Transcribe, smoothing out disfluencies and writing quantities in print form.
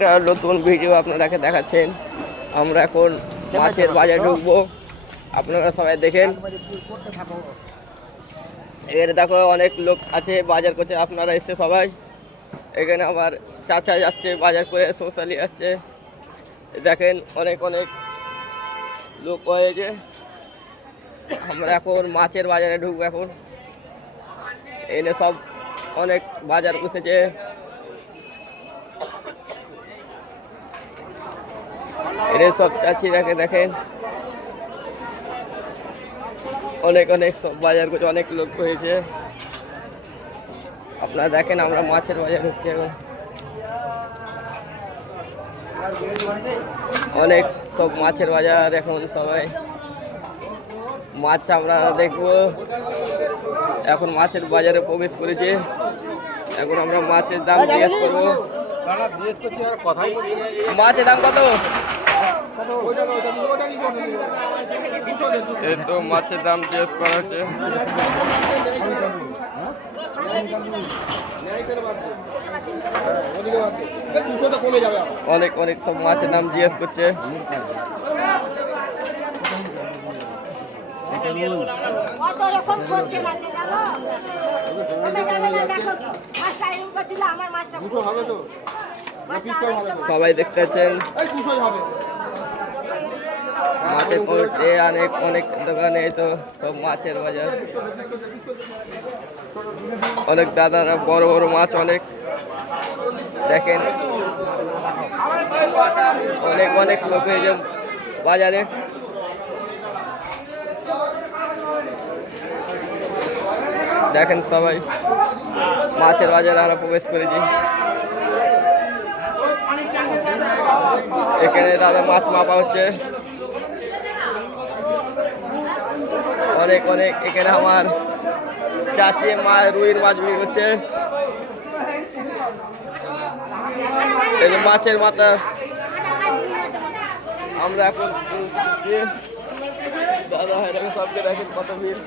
একটা নতুন ভিডিও আপনারাকে দেখাচ্ছেন। আমরা এখন মাছের বাজারে ঢুকবো, আপনারা সবাই দেখেন। এখানে দেখো অনেক লোক আছে বাজার করছে, আপনারা এসছে সবাই। এখানে আবার চাচা যাচ্ছে বাজার করে, সোশ্যালি যাচ্ছে। দেখেন অনেক অনেক লোক হয়েছে। আমরা এখন মাছের বাজারে ঢুকবো। এখন এনে সব অনেক বাজার বসেছে। এর সব চাচিরাকে দেখেন, অনেক অনেক সব বাজার করছে, অনেক লোক হয়েছে। আপনারা দেখেন আমরা মাছের বাজার হচ্ছে এখন। অনেক সব মাছের বাজার, এখন সবাই মাছ আমরা দেখবো। এখন মাছের বাজারে প্রবেশ করেছে। এখন আমরা মাছের দাম জিজ্ঞেস করবো। মাছের দাম কত? এই তো মাছের দাম জিজ্ঞেস করা হচ্ছে। অনেক অনেক সব মাছের দাম জিজ্ঞেস করছে। সবাই দেখতে পাচ্ছেন মাছের পড়ে অনেক অনেক দোকানে, তো সব মাছের বাজার। অনেক দাদারা বড় বড় মাছ অনেক দেখেন। অনেক অনেক লোক হয়েছে বাজারে। দেখেন সবাই মাছের বাজারে আমরা প্রবেশ করেছি। এখানে দাদা মাছ মাপা হচ্ছে। অনেক অনেক এখানে আমার চাচি রুইয়ের মাছ বিক্রি হচ্ছে। এই যে মাছের মাথা আমরা এখন দাদা হয় সবকে দেখেন কত ভিড়।